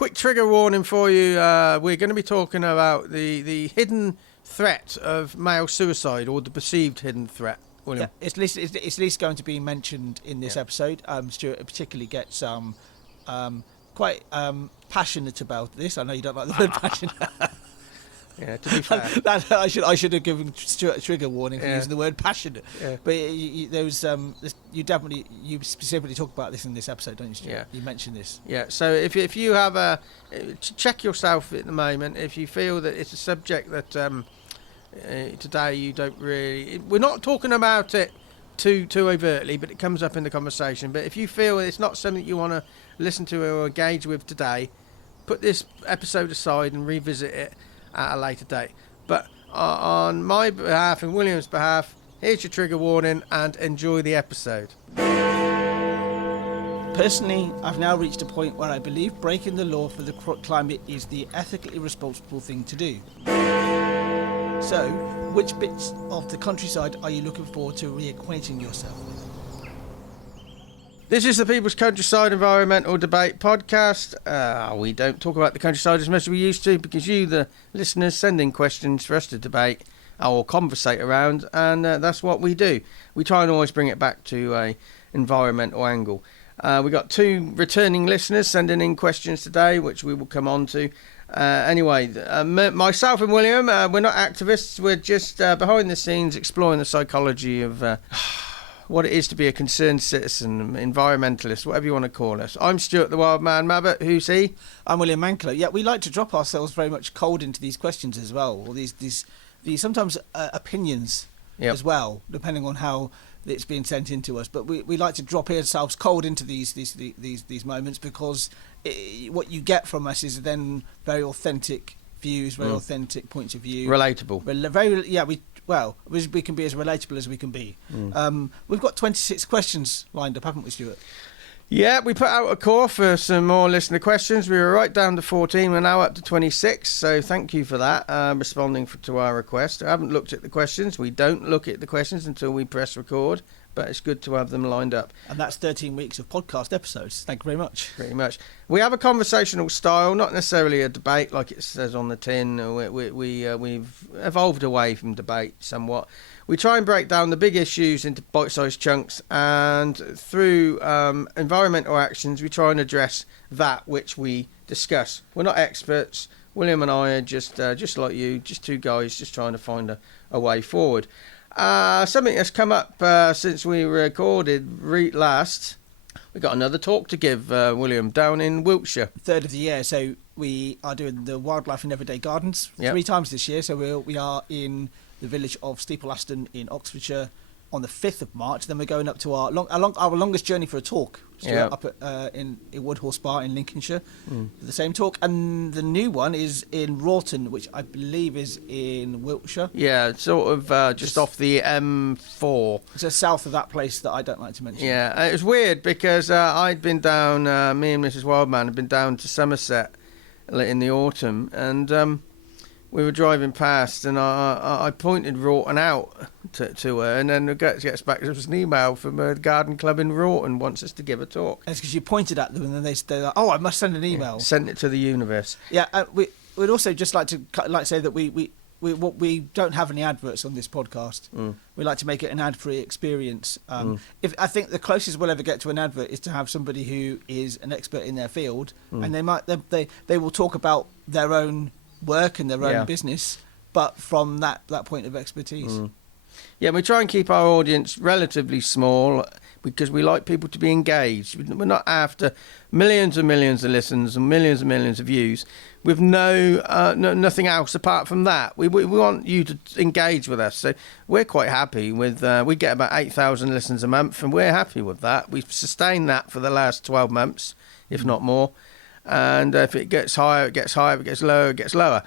quick trigger warning for you. We're going to be talking about the hidden threat of male suicide, or the perceived hidden threat. William? Yeah, it's at least going to be mentioned in this episode. Stuart particularly gets quite passionate about this. I know you don't like the word passionate. Yeah, to be fair, I should have given Stuart a trigger warning for using the word passionate. Yeah. But you specifically talk about this in this episode, don't you, Stuart? Yeah. You mentioned this. Yeah. So if you have check yourself at the moment, if you feel that it's a subject that today you don't really, we're not talking about it too overtly, but it comes up in the conversation. But if you feel it's not something you want to listen to or engage with today, put this episode aside and revisit it at a later date. But on my behalf and William's behalf, here's your trigger warning and enjoy the episode. Personally, I've now reached a point where I believe breaking the law for the climate is the ethically responsible thing to do. So, which bits of the countryside are you looking forward to reacquainting yourself with? This is the People's Countryside Environmental Debate Podcast. We don't talk about the countryside as much as we used to because you, the listeners, send in questions for us to debate or conversate around, and that's what we do. We try and always bring it back to a environmental angle. We got 2 returning listeners sending in questions today, which we will come on to. Anyway, myself and William, we're not activists. We're just behind the scenes exploring the psychology of what it is to be a concerned citizen, environmentalist, whatever you want to call us. I'm Stuart the Wildman Mabbutt. Who's he? I'm William Mankelow. Yeah, we like to drop ourselves very much cold into these questions as well, or these sometimes opinions as well, depending on how it's being sent into us. But we like to drop ourselves cold into these moments because what you get from us is then very authentic views, very authentic points of view. Relatable. We can be as relatable as we can be. We've got 26 questions lined up, haven't we, Stuart? Yeah, we put out a call for some more listener questions. We were right down to 14. We're now up to 26. So thank you for that, responding to our request. I haven't looked at the questions. We don't look at the questions until we press record, but it's good to have them lined up. And that's 13 weeks of podcast episodes. Thank you very much. Pretty much. We have a conversational style, not necessarily a debate like it says on the tin. We've evolved away from debate somewhat. We try and break down the big issues into bite-sized chunks, and through environmental actions, we try and address that which we discuss. We're not experts. William and I are just like you, just 2 guys just trying to find a way forward. Something that's come up since we recorded last. We've got another talk to give, William, down in Wiltshire. 3rd of the year, so we are doing the Wildlife and Everyday Gardens 3 times this year. So we are in the village of Steeple Aston in Oxfordshire on the 5th of March. Then we're going up to our longest journey for a talk, up at in Woodhall Spa in Lincolnshire, for the same talk. And the new one is in Wroughton, which I believe is in Wiltshire. Yeah, sort of just off the M4. It's just south of that place that I don't like to mention. Yeah, it was weird because I'd been down, me and Mrs. Wildman had been down to Somerset in the autumn, and we were driving past, and I pointed Wroughton out to her, and then it gets back. There was an email from a garden club in Wroughton wants us to give a talk. It's because you pointed at them, and then they're like, "Oh, I must send an email." Yeah, sent it to the universe. Yeah, we'd also just like to say that we don't have any adverts on this podcast. We like to make it an ad-free experience. If I think the closest we'll ever get to an advert is to have somebody who is an expert in their field, and they will talk about their own work and their own business, but from that point of expertise. Yeah, we try and keep our audience relatively small because we like people to be engaged. We're not after millions and millions of listens and millions of views with nothing else apart from that. We want you to engage with us. So we're quite happy with, we get about 8,000 listens a month, and we're happy with that. We've sustained that for the last 12 months, if not more. And if it gets higher, it gets higher. If it gets lower, it gets lower.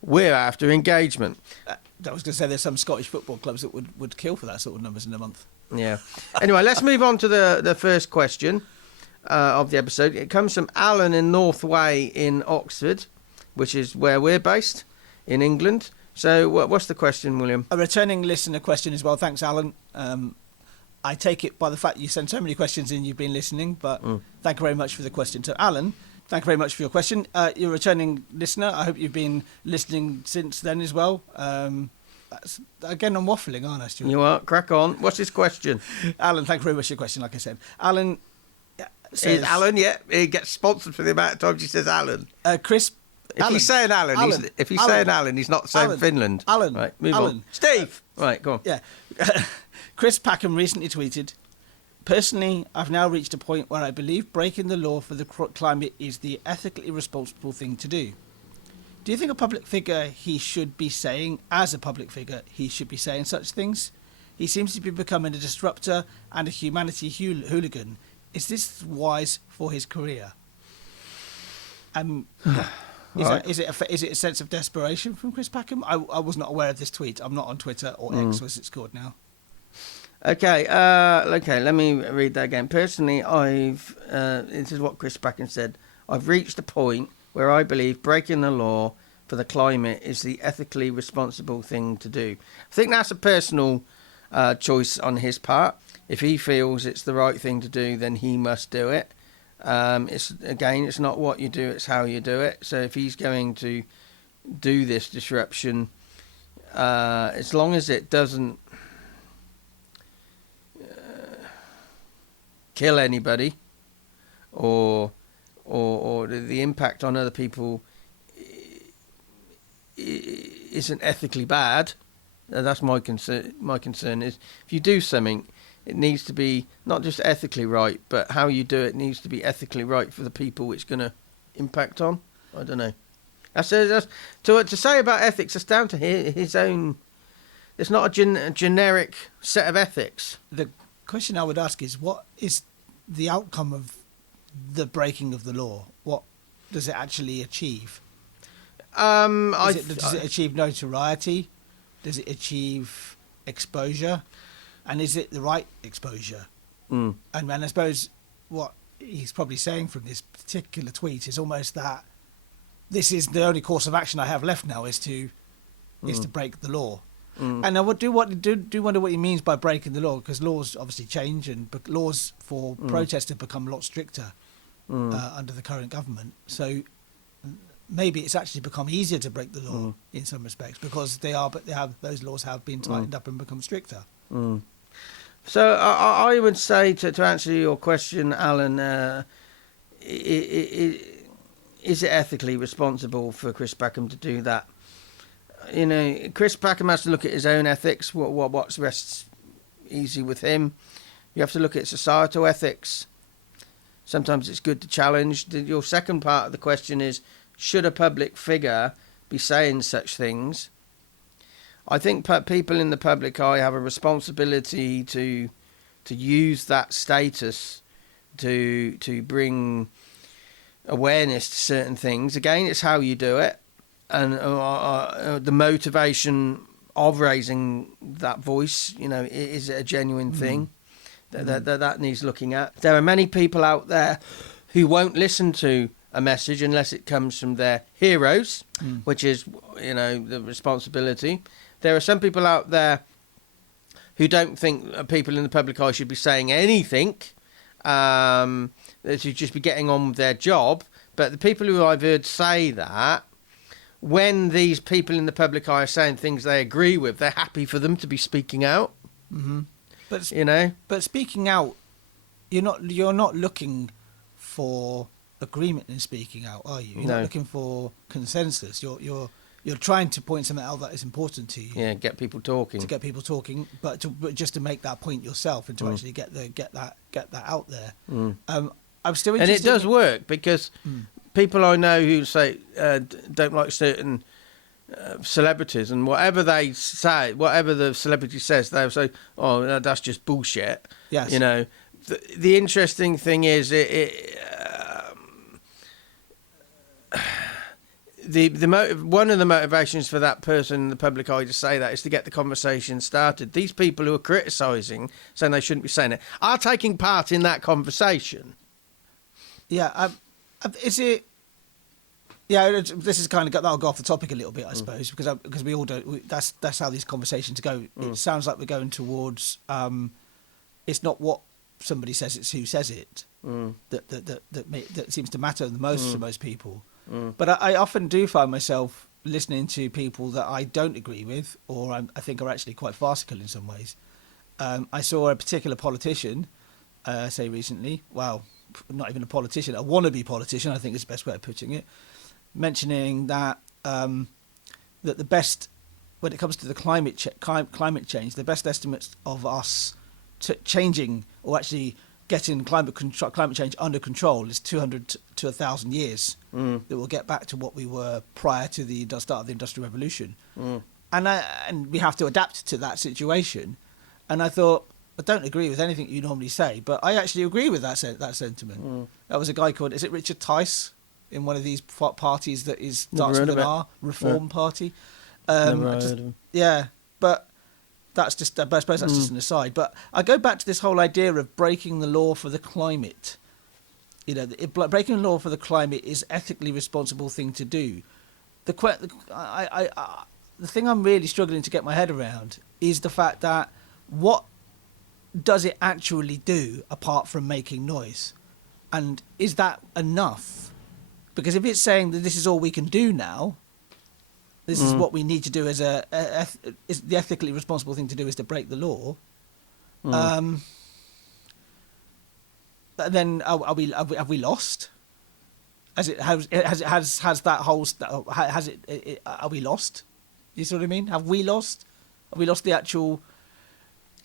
We're after engagement. I was going to say there's some Scottish football clubs that would kill for that sort of numbers in a month. Yeah. Anyway, let's move on to the first question of the episode. It comes from Alan in Northway in Oxford, which is where we're based in England. So what's the question, William? A returning listener question as well. Thanks, Alan. I take it by the fact you send so many questions in, you've been listening, but thank you very much for the question. So, Alan, Thank you very much for your question. You're a returning listener. I hope you've been listening since then as well. Again, I'm waffling, aren't I, Stuart? You are. Crack on. What's his question? Alan, thank you very much for your question, like I said. Alan says... Alan, yeah. He gets sponsored for the amount of times he says Alan. Chris... If he's saying Alan, he's not saying Finland. Alan. Right, move on. Steve! Right, go on. Yeah. Chris Packham recently tweeted, "Personally, I've now reached a point where I believe breaking the law for the climate is the ethically responsible thing to do. Do you think a public figure he should be saying such things? He seems to be becoming a disruptor and a humanity hooligan. Is this wise for his career?" Is it a sense of desperation from Chris Packham? I was not aware of this tweet. I'm not on Twitter or X, as it's called now. Okay, let me read that again. Personally, this is what Chris Packham said. I've reached a point where I believe breaking the law for the climate is the ethically responsible thing to do. I think that's a personal choice on his part. If he feels it's the right thing to do, then he must do it. It's not what you do, it's how you do it. So if he's going to do this disruption, as long as it doesn't kill anybody or the impact on other people isn't ethically bad, that's my concern. My concern is if you do something, it needs to be not just ethically right, but how you do it needs to be ethically right for the people it's going to impact on. I don't know. To say about ethics, it's down to his own. It's not a generic set of ethics. The question I would ask is, what is the outcome of the breaking of the law? What does it actually achieve? Does it achieve notoriety? Does it achieve exposure? And is it the right exposure? And I suppose what he's probably saying from this particular tweet is almost that this is the only course of action I have left now is to break the law. And I do wonder what he means by breaking the law, because laws obviously change, and laws for protest have become a lot stricter under the current government. So maybe it's actually become easier to break the law in some respects, because those laws have been tightened up and become stricter. So I would say, to answer your question, Alan, is it ethically responsible for Chris Packham to do that? You know, Chris Packham has to look at his own ethics, what rests easy with him. You have to look at societal ethics. Sometimes it's good to challenge. Your second part of the question is, should a public figure be saying such things? I think people in the public eye have a responsibility to use that status to bring awareness to certain things. Again, it's how you do it, and the motivation of raising that voice. You know, is it a genuine thing? That needs looking at. There are many people out there who won't listen to a message unless it comes from their heroes, which is, you know, the responsibility. There are some people out there who don't think people in the public eye should be saying anything. They should just be getting on with their job. But the people who I've heard say that, when these people in the public eye are saying things they agree with, they're happy for them to be speaking out. But you know, but speaking out, you're not looking for agreement in speaking out, are you? You're not looking for consensus. You're trying to point something out that is important to you. Yeah, get people talking. To get people talking, but just to make that point yourself and to actually get that out there. I'm still interested. And it does work, because people I know who say don't like certain celebrities, and whatever they say, whatever the celebrity says, they'll say, "Oh, no, that's just bullshit." Yes. You know, the interesting thing is one of the motivations for that person in the public eye to say that is to get the conversation started. These people who are criticising, saying they shouldn't be saying it, are taking part in that conversation. Yeah, is it? Yeah, this is kind of that'll go off the topic a little bit, I suppose, because we all don't. That's how these conversations go. It sounds like we're going towards. It's not what somebody says; it's who says it. that seems to matter the most to most people. Mm. But I often do find myself listening to people that I don't agree with, or I think are actually quite farcical in some ways. I saw a particular politician say recently, well, not even a politician, a wannabe politician, I think is the best way of putting it, mentioning that that the best, when it comes to the climate change, the best estimates of us changing or actually getting climate change under control is 200 to 1,000 years. That we'll get back to what we were prior to the start of the Industrial Revolution. And we have to adapt to that situation. And I thought, I don't agree with anything you normally say, but I actually agree with that sentiment. That was a guy called, is it Richard Tice, in one of these parties that starts with an R, Reform Party. Never heard of him. Yeah, but that's just, I suppose that's just an aside. But I go back to this whole idea of breaking the law for the climate. You know, breaking the law for the climate is ethically responsible thing to do. The thing I'm really struggling to get my head around is the fact that what does it actually do apart from making noise? And is that enough? Because if it's saying that this is all we can do now, this is what we need to do as is the ethically responsible thing to do is to break the law. Then have we lost? Are we lost? You see what I mean? Have we lost? Have we lost the actual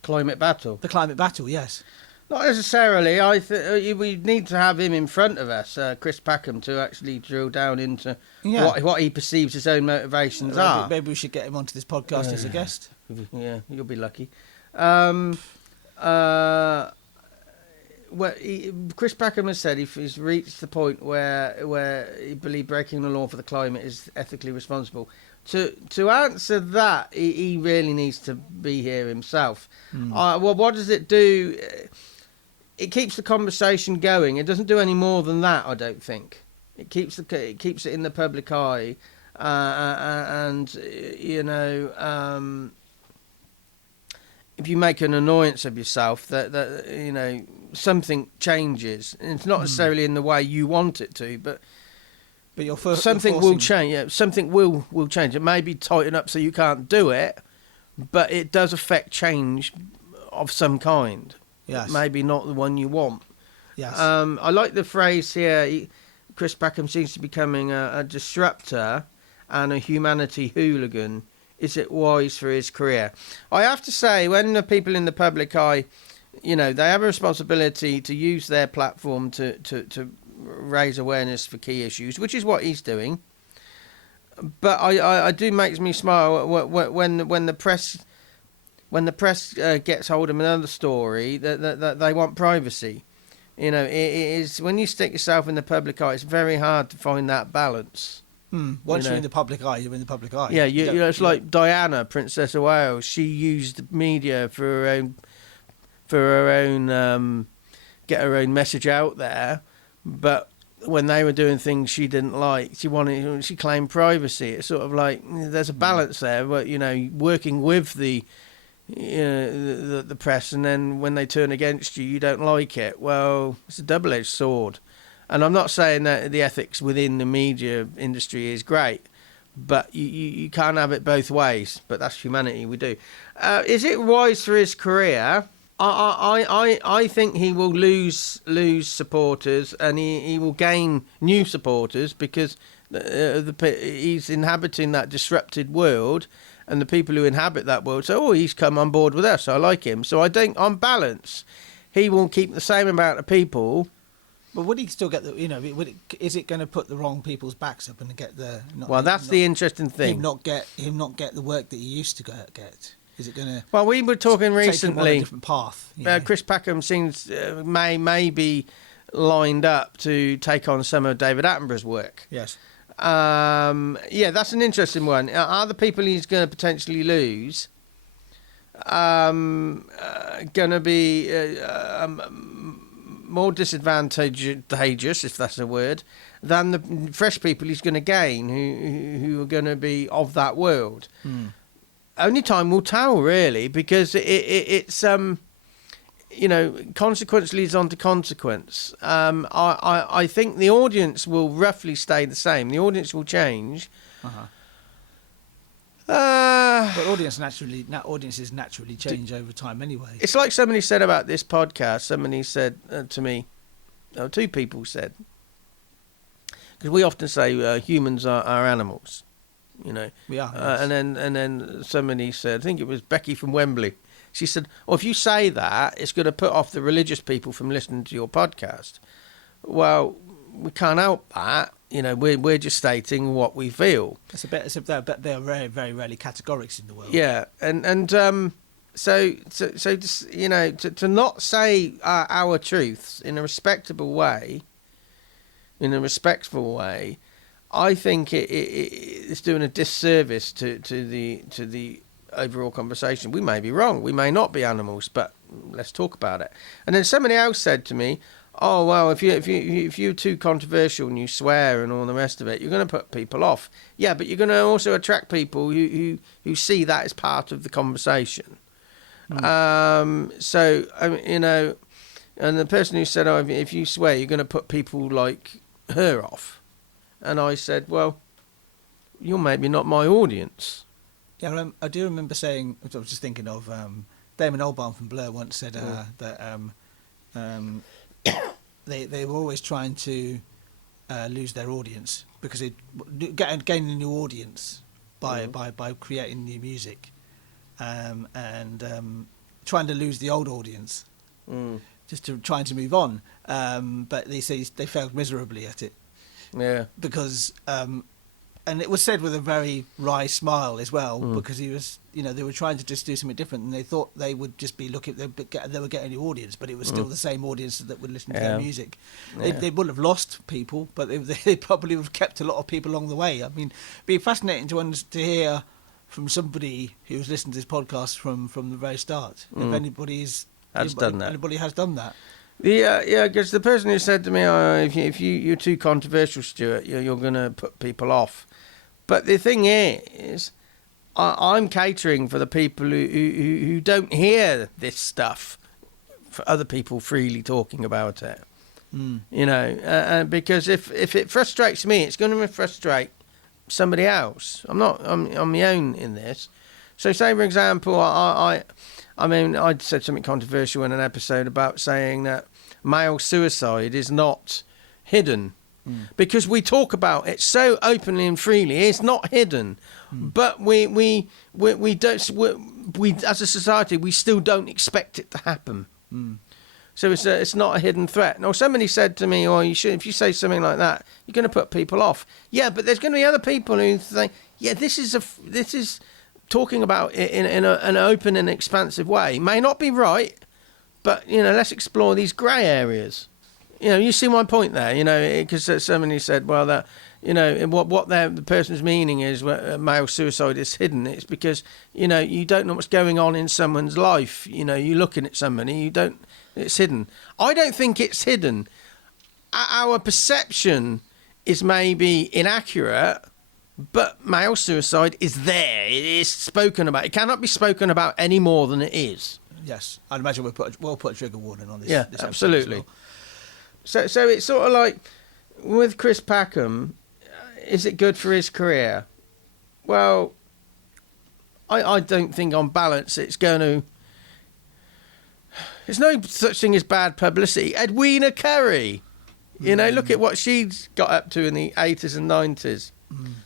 climate battle? The climate battle, yes. Not necessarily. I think we need to have him in front of us, Chris Packham, to actually drill down into what he perceives his own motivations are. Maybe we should get him onto this podcast as a guest. Yeah, you'll be lucky. Chris Packham has said he's reached the point where he believes breaking the law for the climate is ethically responsible. To answer that, he really needs to be here himself. Well, what does it do? It keeps the conversation going. It doesn't do any more than that, I don't think. It keeps it in the public eye, and you know, if you make an annoyance of yourself, that you know, something changes. And it's not necessarily in the way you want it to, but something will change. Yeah, something will change. It may be tightened up so you can't do it, but it does affect change of some kind. Yes. Maybe not the one you want. Yes. I like the phrase here. Chris Packham seems to be becoming a disruptor and a humanity hooligan. Is it wise for his career? I have to say, when the people in the public eye, you know, they have a responsibility to use their platform to raise awareness for key issues, which is what he's doing. But I do makes me smile when the press gets hold of another story that they want privacy. You know, it is when you stick yourself in the public eye, it's very hard to find that balance. Once you're in the public eye, you're in the public eye. Yeah, you know, it's like Diana, Princess of Wales. She used media for her own get her own message out there, but when they were doing things she didn't like, she claimed privacy. It's sort of like there's a balance there, but you know, working with the press, and then when they turn against you, you don't like it. Well, it's a double-edged sword. And I'm not saying that the ethics within the media industry is great, but you can't have it both ways. But that's humanity. We do. Is it wise for his career? I think he will lose supporters, and he will gain new supporters because he's inhabiting that disrupted world, and the people who inhabit that world say, "Oh, he's come on board with us. I like him." So I think, on balance, he will keep the same amount of people. But would he still get the? You know, is it going to put the wrong people's backs up and get the? That's the interesting thing. Him not get the work that he used to get. Is it going to? Well, we were talking recently. Take him on a different path. Chris Packham seems may be lined up to take on some of David Attenborough's work. Yes. That's an interesting one. Are the people he's going to potentially lose going to be more disadvantageous, if that's a word, than the fresh people he's going to gain who are going to be of that world? Only time will tell, really, because it's consequence leads on to consequence. I think the audience will roughly stay the same. The audience will change. But audiences naturally change over time anyway. It's like somebody said about this podcast. Somebody said to me, two people said, because we often say humans are animals, We are. Yes. And then somebody said, I think it was Becky from Wembley. She said, "Well, if you say that, it's going to put off the religious people from listening to your podcast." Well, we can't help that. We're just stating what we feel. But they're very, very rarely categorics in the world. Yeah, so just, to not say our truths in a respectable way, I think it's doing a disservice to the overall conversation. We may be wrong. We may not be animals, but let's talk about it. And then somebody else said to me, "Oh well, if you're too controversial and you swear and all the rest of it, you're going to put people off." Yeah, but you're going to also attract people who see that as part of the conversation. And the person who said, "Oh, if you swear, you're going to put people like her off," and I said, "Well, you're maybe not my audience." Yeah, I do remember saying. I was just thinking of Damon Albarn from Blur once said that. They were always trying to lose their audience because they gain a new audience by creating new music, and trying to lose the old audience, just trying to move on. But they say they failed miserably at it. Yeah, because and it was said with a very wry smile as well, because he was, they were trying to just do something different, and they thought they would just be looking, they were getting a new audience, but it was still the same audience that would listen to their music. Yeah. They wouldn't have lost people, but they probably would have kept a lot of people along the way. I mean, it'd be fascinating to hear from somebody who's listened to this podcast from the very start, if anybody has done that. Yeah, because the person who said to me, "Oh, if you're too controversial, Stuart, you're going to put people off." But the thing is, I'm catering for the people who don't hear this stuff, for other people freely talking about it. Because if it frustrates me, it's going to frustrate somebody else. I'm on my own in this. So, say for example, I said something controversial in an episode about saying that male suicide is not hidden. Because we talk about it so openly and freely, it's not hidden. But we don't. We as a society, we still don't expect it to happen. So it's not a hidden threat. Now, somebody said to me, if you say something like that, you're going to put people off." Yeah, but there's going to be other people who think, "Yeah, this is talking about it in an open and expansive way. May not be right, but let's explore these grey areas." You see my point there, because somebody said, well, that, what the person's meaning is male suicide is hidden. It's because, you don't know what's going on in someone's life. You're looking at somebody, it's hidden. I don't think it's hidden. Our perception is maybe inaccurate, but male suicide is there. It is spoken about. It cannot be spoken about any more than it is. Yes, I'd imagine we'll put a trigger warning on this. Yeah, this absolutely. So it's sort of like with Chris Packham, is it good for his career? Well, I don't think on balance it's going to. There's no such thing as bad publicity. Edwina Curry, look at what she's got up to in the 80s and 90s.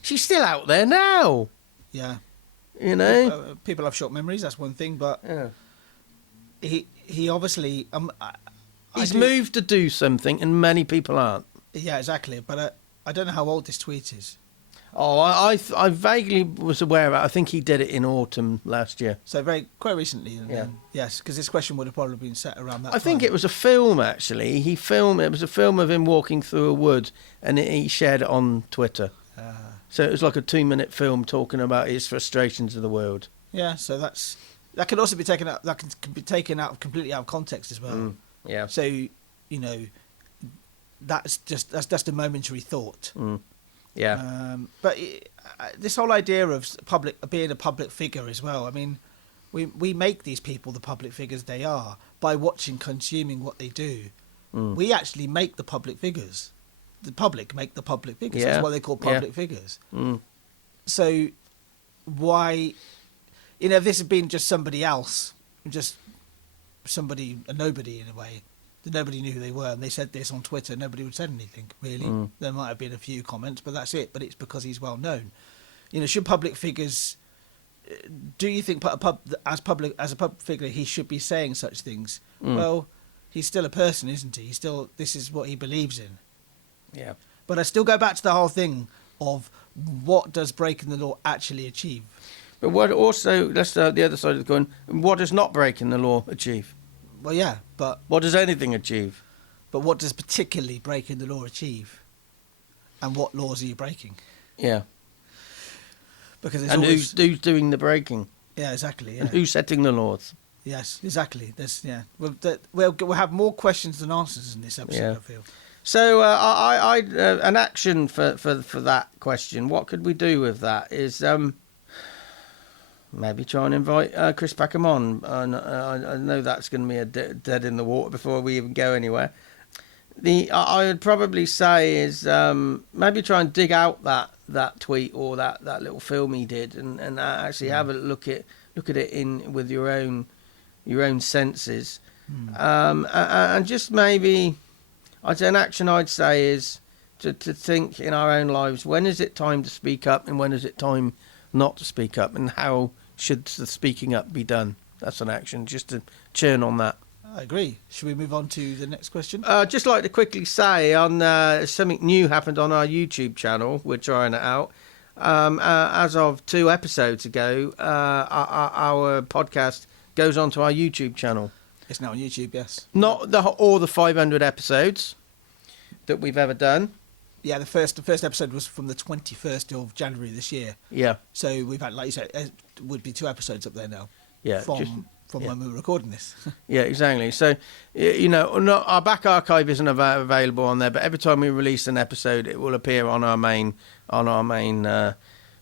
She's still out there now. Yeah. People have short memories, that's one thing, but he obviously... He's moved to do something, and many people aren't. Yeah, exactly. But I don't know how old this tweet is. Oh, I vaguely was aware of it. I think he did it in autumn last year. So quite recently. Yes, because this question would have probably been set around that time. I think it was a film, actually. It was a film of him walking through a wood, and he shared it on Twitter. So it was like a 2-minute film talking about his frustrations of the world. Yeah, so that can also be taken out. That can be taken out completely out of context as well. Yeah. So, that's just a momentary thought. Yeah. But this whole idea of being a public figure as well. I mean, We make these people the public figures they are by watching, consuming what they do. We actually make the public figures. The public make the public figures. Yeah. That's why they call public figures. So why, if this had been just somebody else, just somebody, a nobody in a way, that nobody knew who they were, and they said this on Twitter, nobody would say anything, really. There might have been a few comments, but that's it. But it's because he's well known. Should public figures... Do you think as a public figure he should be saying such things? Well, he's still a person, isn't he? This is what he believes in. Yeah. But I still go back to the whole thing of what does breaking the law actually achieve? But what also, let's the other side of the coin, what does not breaking the law achieve? Well, yeah, but... What does anything achieve? But what does particularly breaking the law achieve? And what laws are you breaking? Yeah. Because and who's doing the breaking? Yeah, exactly. Yeah. And who's setting the laws? Yes, exactly. We'll have more questions than answers in this episode, I feel. So an action for that question, what could we do with that is maybe try and invite Chris Packham on. I know that's going to be a dead in the water before we even go anywhere. I would probably say is maybe try and dig out that tweet or that little film he did and actually have a look at it in with your own senses, and just maybe I'd say an action I'd say is to think in our own lives, when is it time to speak up and when is it time not to speak up, and how should the speaking up be done? That's an action, just to churn on that. I agree. Should we move on to the next question? Just like to quickly say, on something new happened on our YouTube channel. We're trying it out. As of 2 episodes ago, our podcast goes onto our YouTube channel. It's now on YouTube, yes. Not all the 500 episodes that we've ever done. Yeah, the first episode was from the 21st of January this year. Yeah. So we've had, like you said, it would be 2 episodes up there now. Yeah. From when we were recording this. Yeah, exactly. So, our back archive isn't available on there, but every time we release an episode, it will appear on our main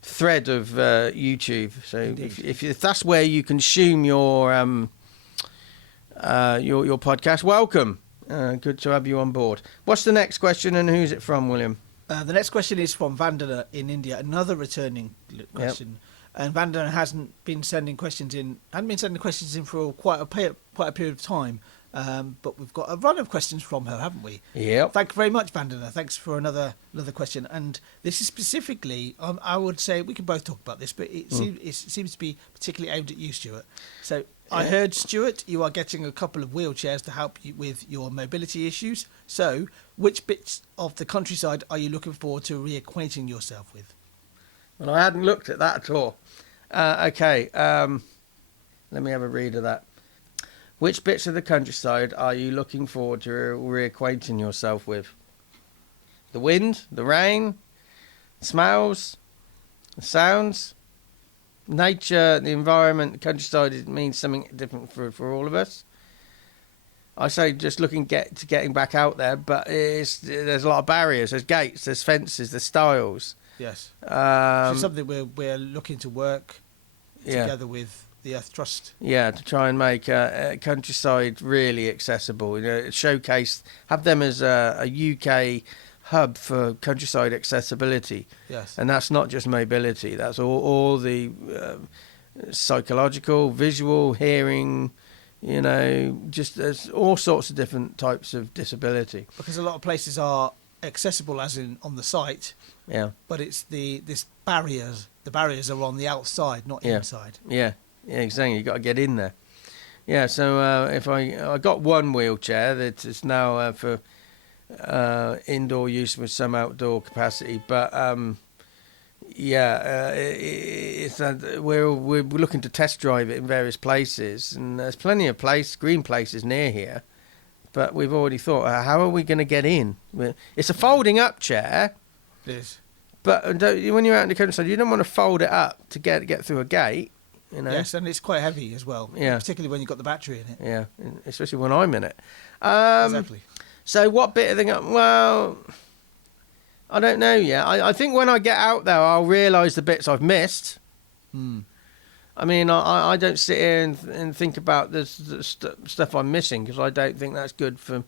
thread of YouTube. So, if that's where you consume your podcast, welcome. Good to have you on board. What's the next question, and who's it from, William? The next question is from Vandana in India, another returning question. Yep. And Vandana hadn't been sending questions in for quite a period of time. But we've got a run of questions from her, haven't we? Yeah. Thank you very much, Vandana. Thanks for another question. And this is specifically, I would say, we can both talk about this, but it seems to be particularly aimed at you, Stuart. So I heard, Stuart, you are getting a couple of wheelchairs to help you with your mobility issues. So which bits of the countryside are you looking forward to reacquainting yourself with? Well, I hadn't looked at that at all. Okay, let me have a read of that. Which bits of the countryside are you looking forward to reacquainting yourself with? The wind, the rain, the smells, the sounds, nature, the environment, the countryside means something different for all of us. I say just getting back out there, but there's a lot of barriers. There's gates, there's fences, there's styles. Yes. It's something we're looking to work together with the Earth Trust. Yeah, to try and make countryside really accessible. Have them as a UK hub for countryside accessibility. Yes. And that's not just mobility. That's all the psychological, visual, hearing. Just there's all sorts of different types of disability. Because a lot of places are accessible as in on the site, but it's this barriers. The barriers are on the outside, not inside. Yeah, exactly. You got to get in there. Yeah, so if I got one wheelchair that is now for indoor use with some outdoor capacity, but we're looking to test drive it in various places, and there's plenty of green places near here. But we've already thought, how are we going to get in? It's a folding up chair. It is. But when you're out in the countryside, you don't want to fold it up to get through a gate. Yes, and it's quite heavy as well. Yeah. Particularly when you've got the battery in it. Yeah, especially when I'm in it. Exactly. So what bit of the... Well, I don't know yet. I think when I get out there, I'll realise the bits I've missed. I mean, I don't sit here and think about the stuff I'm missing, because I don't think that's good for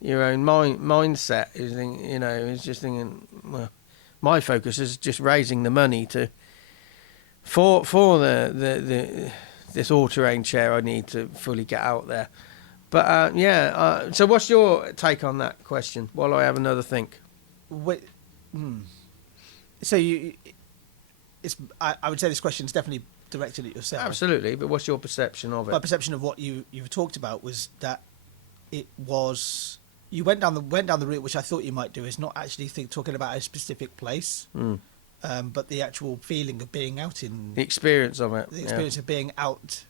your own mindset. Is just thinking, well, my focus is just raising the money for the this all-terrain chair I need to fully get out there. But so what's your take on that question? While I have another think. So I would say this question is definitely directed at yourself. Absolutely, but what's your perception of it? My perception of what you've talked about was that it was, you went down the route which I thought you might do, is not actually talking about a specific place, but the actual feeling of being out in the experience of it, the experience of being out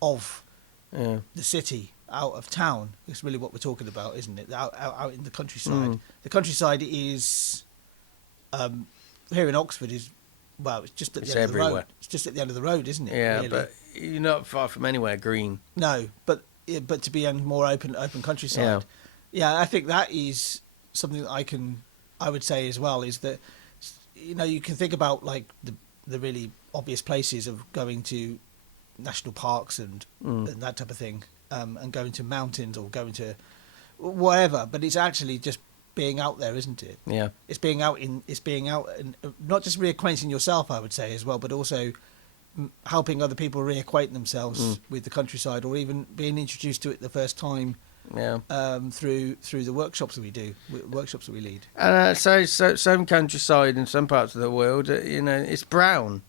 of the city, out of town. Is really what we're talking about, isn't it? Out in the countryside. The countryside is here in Oxford is. Well, it's just at the end of the road. It's just at the end of the road, isn't it? Yeah, really? But you're not far from anywhere green. No, but to be in more open countryside. Yeah, I think that is something that I would say as well, is that, you can think about like the really obvious places of going to national parks and that type of thing, and going to mountains or going to whatever, but it's actually just being out there, isn't it? Yeah. It's being out and not just reacquainting yourself, I would say, as well, but also helping other people reacquaint themselves with the countryside, or even being introduced to it the first time. Yeah. Through the workshops that we lead. So some countryside in some parts of the world, it's brown.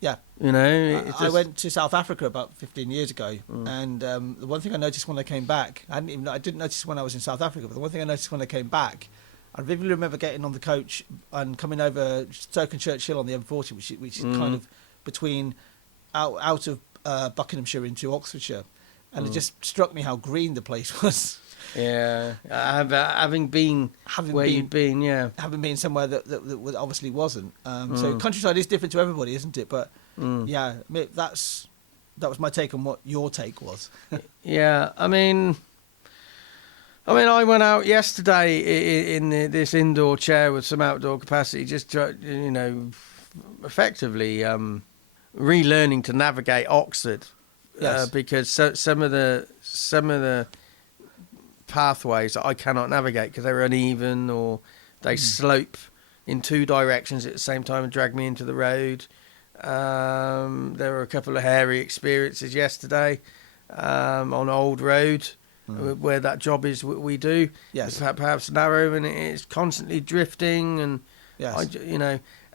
Yeah. I went to South Africa about 15 years ago, and the one thing I noticed when I came back, I didn't notice when I was in South Africa, but the one thing I noticed when I came back, I vividly remember getting on the coach and coming over Stoke and Churchill on the M40, which is kind of between out of Buckinghamshire into Oxfordshire, and it just struck me how green the place was. Yeah, having been you'd been, having been somewhere that obviously wasn't. So countryside is different to everybody, isn't it? But that was my take on what your take was. Yeah, I mean, I went out yesterday in this indoor chair with some outdoor capacity, just effectively relearning to navigate Oxford, because some of the pathways that I cannot navigate because they're uneven, or they slope in two directions at the same time and drag me into the road. There were a couple of hairy experiences yesterday on Old Road where that job is we do. Yes, it's perhaps narrow and it's constantly drifting, and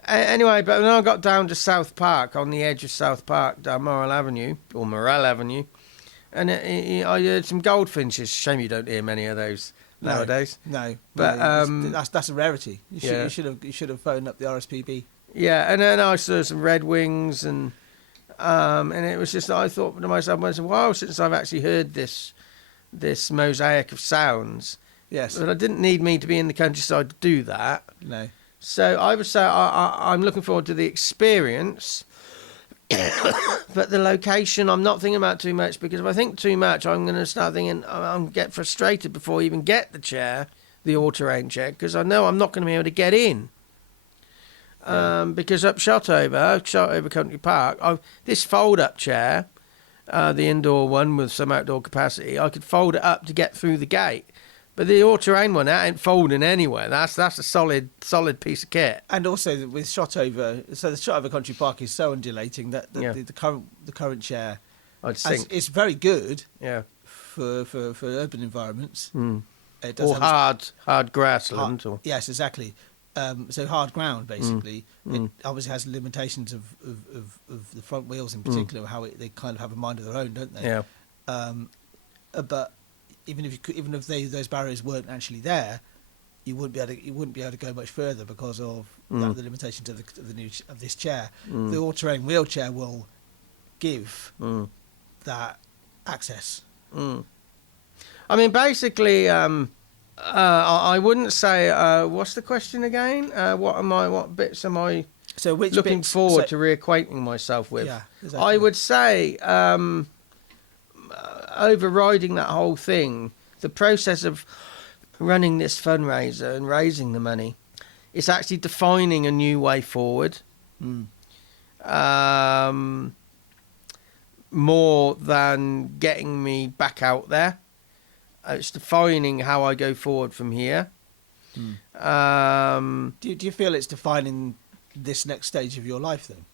anyway. But then I got down to South Park, on the edge of South Park, down Morrell Avenue. And I heard some goldfinches. Shame you don't hear many of those nowadays. No, but that's a rarity. You should have phoned up the RSPB. Yeah, and then I saw some redwings, and it was just, I thought to myself, it's a while since I've actually heard this mosaic of sounds. Yes, but I didn't need me to be in the countryside to do that. No. So I would say I'm looking forward to the experience. But the location, I'm not thinking about too much, because if I think too much, I'm going to start thinking, I'm get frustrated before I even get the chair, the all-terrain chair, because I know I'm not going to be able to get in. Because up Shotover Country Park, this fold-up chair, the indoor one with some outdoor capacity, I could fold it up to get through the gate. But the all-terrain one, that ain't folding anywhere. That's a solid piece of kit. And also with Shotover, so the Shotover Country Park is so undulating that the current chair, it's very good. Yeah. For urban environments. It does hard grassland. Yes, exactly. So hard ground, basically. It obviously has limitations of the front wheels in particular, how they kind of have a mind of their own, don't they? Yeah. But even if those barriers weren't actually there, you wouldn't be able to go much further because of the limitations of this chair. The all-terrain wheelchair will give that access. I mean, basically, I wouldn't say. What's the question again? What bits am I? So which looking bits, forward to reacquainting myself with? Yeah, exactly. I would say, overriding that whole thing, the process of running this fundraiser and raising the money, it's actually defining a new way forward. more than getting me back out there. It's defining how I go forward from here. Do you feel it's defining this next stage of your life then?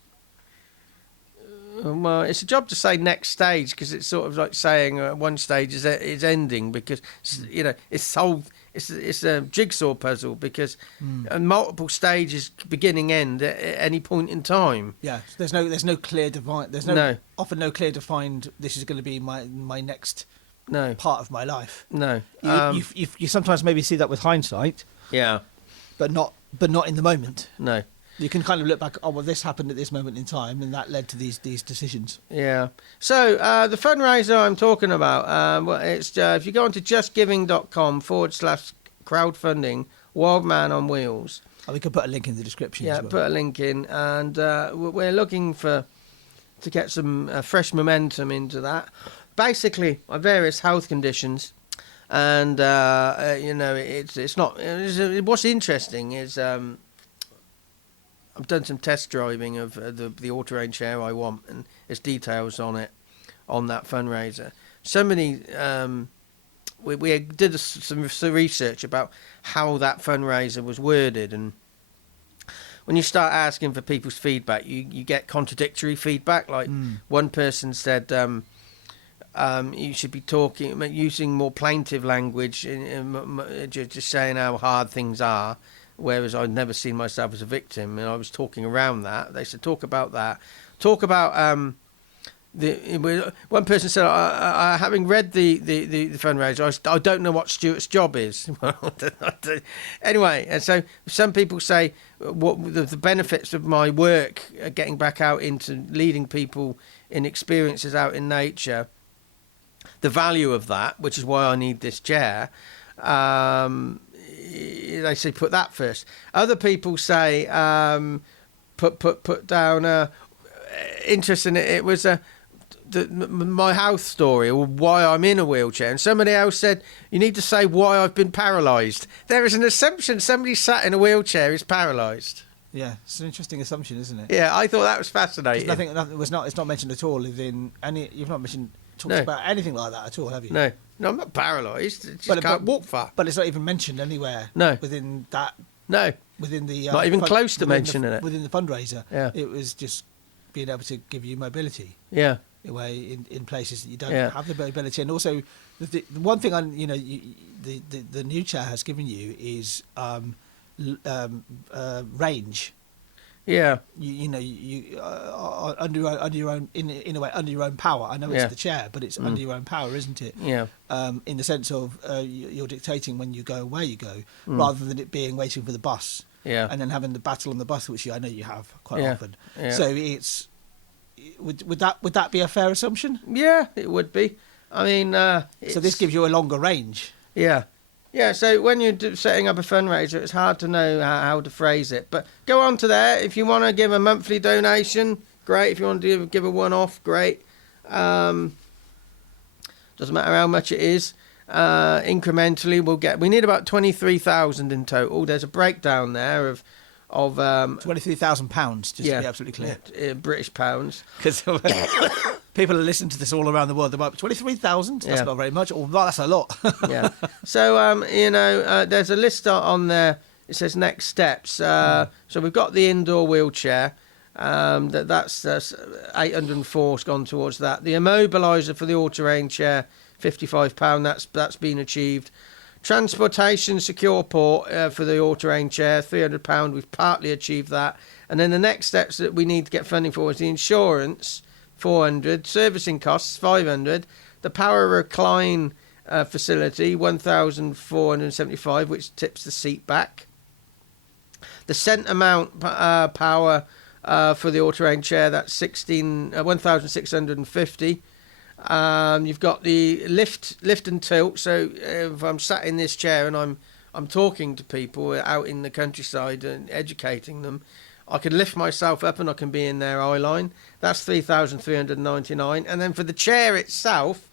Well, it's a job to say next stage, because it's sort of like saying one stage is ending, because it's a jigsaw puzzle, because multiple stages, beginning, end at any point in time. Yeah, there's no clear often no clear defined. This is going to be my next part of my life. No, you sometimes maybe see that with hindsight. Yeah, but not in the moment. No. You can kind of look back, this happened at this moment in time, and that led to these decisions. Yeah. So the fundraiser I'm talking about, it's if you go onto justgiving.com/crowdfunding, Wildman on Wheels. Oh, we could put a link in the description. Yeah, as well. Put a link in, and we're looking to get some fresh momentum into that. Basically, various health conditions, and it's not. What's interesting is. I've done some test driving of the all-terrain chair I want, and there's details on it, on that fundraiser. Somebody, we did some research about how that fundraiser was worded, and when you start asking for people's feedback, you get contradictory feedback. Like one person said, you should be using more plaintive language, just saying how hard things are. Whereas I'd never seen myself as a victim, and I was talking around that. They said, talk about that. Talk about one person said, having read the fundraiser, I don't know what Stuart's job is. Anyway, and so some people say what the benefits of my work, getting back out into leading people in experiences out in nature, the value of that, which is why I need this chair. They say put that first. Other people say put down interest in it. It was my health story, or why I'm in a wheelchair. And somebody else said you need to say why I've been paralysed. There is an assumption somebody sat in a wheelchair is paralysed. Yeah, it's an interesting assumption, isn't it? Yeah, I thought that was fascinating. Nothing was not. It's not mentioned at all within any. You've not mentioned. About anything like that at all, have you? No, I'm not paralysed. Can't walk far. But it's not even mentioned anywhere. No. Within that. No. Within the. Not even close to mentioning it. Within the fundraiser. Yeah. It was just being able to give you mobility. Yeah. In places that you don't have the mobility, and also the one thing the new chair has given you is range. Yeah, you under your own in a way under your own power. I know it's the chair, but it's under your own power, isn't it? Yeah. In the sense of you're dictating when you go and where you go, rather than it being waiting for the bus. Yeah. And then having the battle on the bus, which I know you have quite often. Yeah. So it's would that be a fair assumption? Yeah, it would be. I mean, so this gives you a longer range. Yeah. Yeah, so when you're setting up a fundraiser, it's hard to know how to phrase it. But go on to there. If you want to give a monthly donation, great. If you want to give a one-off, great. Doesn't matter how much it is. Incrementally, we need about 23,000 in total. There's a breakdown there of £23,000, just to be absolutely clear. British pounds. Because people are listening to this all around the world. They're like, 23,000? That's not very much. Or that's a lot. Yeah. So, there's a list on there. It says next steps. So we've got the indoor wheelchair. That's 804 has gone towards that. The immobiliser for the all-terrain chair, £55. That's been achieved. Transportation secure port for the all-terrain chair, £300. We've partly achieved that. And then the next steps that we need to get funding for is the insurance, £400. Servicing costs, £500. The power recline facility, £1,475, which tips the seat back. The centre mount power for the all-terrain chair, that's £1,650. You've got the lift and tilt. So if I'm sat in this chair and I'm talking to people out in the countryside and educating them, I can lift myself up and I can be in their eye line. That's £3,399. And then for the chair itself,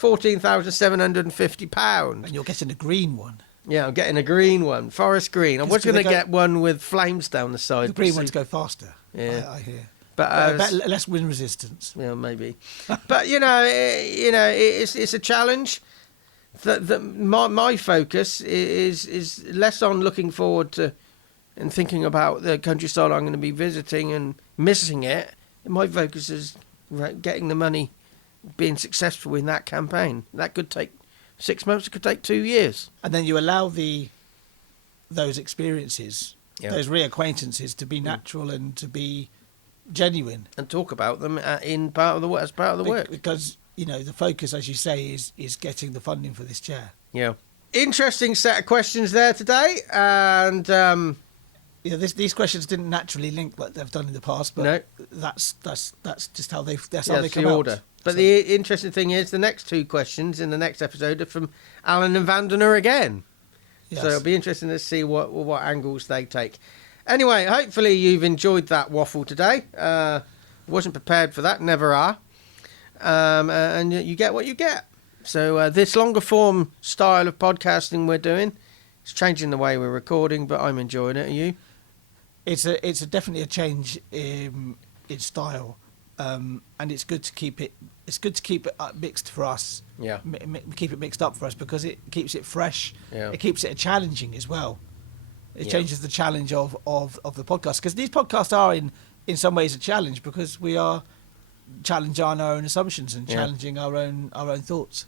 £14,750. And you're getting a green one. Yeah, I'm getting a green one, forest green. I was going to get one with flames down the side. The green ones go faster. Yeah, I hear. But less wind resistance. Yeah, maybe. But it's a challenge. My focus is less on looking forward to and thinking about the countryside I'm going to be visiting and missing it. My focus is getting the money, being successful in that campaign. That could take 6 months. It could take 2 years. And then you allow those experiences, those reacquaintances, to be natural and to be genuine, and talk about them as part of the work. Because the focus, as you say, is getting the funding for this chair. Yeah, interesting set of questions there today, and these questions didn't naturally link like they've done in the past, but no. that's just how they come the order. out. But the interesting thing is the next 2 questions in the next episode are from Alan and Vandana again. Yes. So it'll be interesting to see what angles they take. Anyway, hopefully you've enjoyed that waffle today. Wasn't prepared for that, never are. And you get what you get. So this longer form style of podcasting we're doing, it's changing the way we're recording, but I'm enjoying it. Are you? It's definitely a change in style, and it's good to keep it. It's good to keep it mixed for us. Yeah. Keep it mixed up for us because it keeps it fresh. Yeah. It keeps it challenging as well. It changes the challenge of the podcast, because these podcasts are in some ways a challenge, because we are challenging our own assumptions and challenging our own thoughts.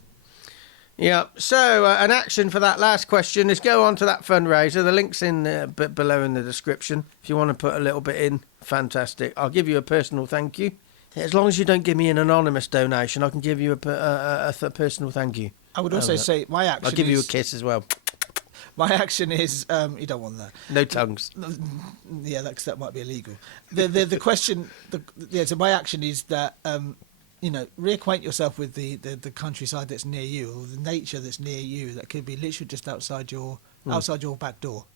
Yeah. So an action for that last question is go on to that fundraiser. The link's in below in the description. If you want to put a little bit in, fantastic. I'll give you a personal thank you. As long as you don't give me an anonymous donation, I can give you a personal thank you. I would also say my action. I'll give you a kiss as well. My action is you don't want that. No tongues. Yeah, that might be illegal. The question. So my action is that reacquaint yourself with the countryside that's near you, or the nature that's near you. That could be literally just outside your back door.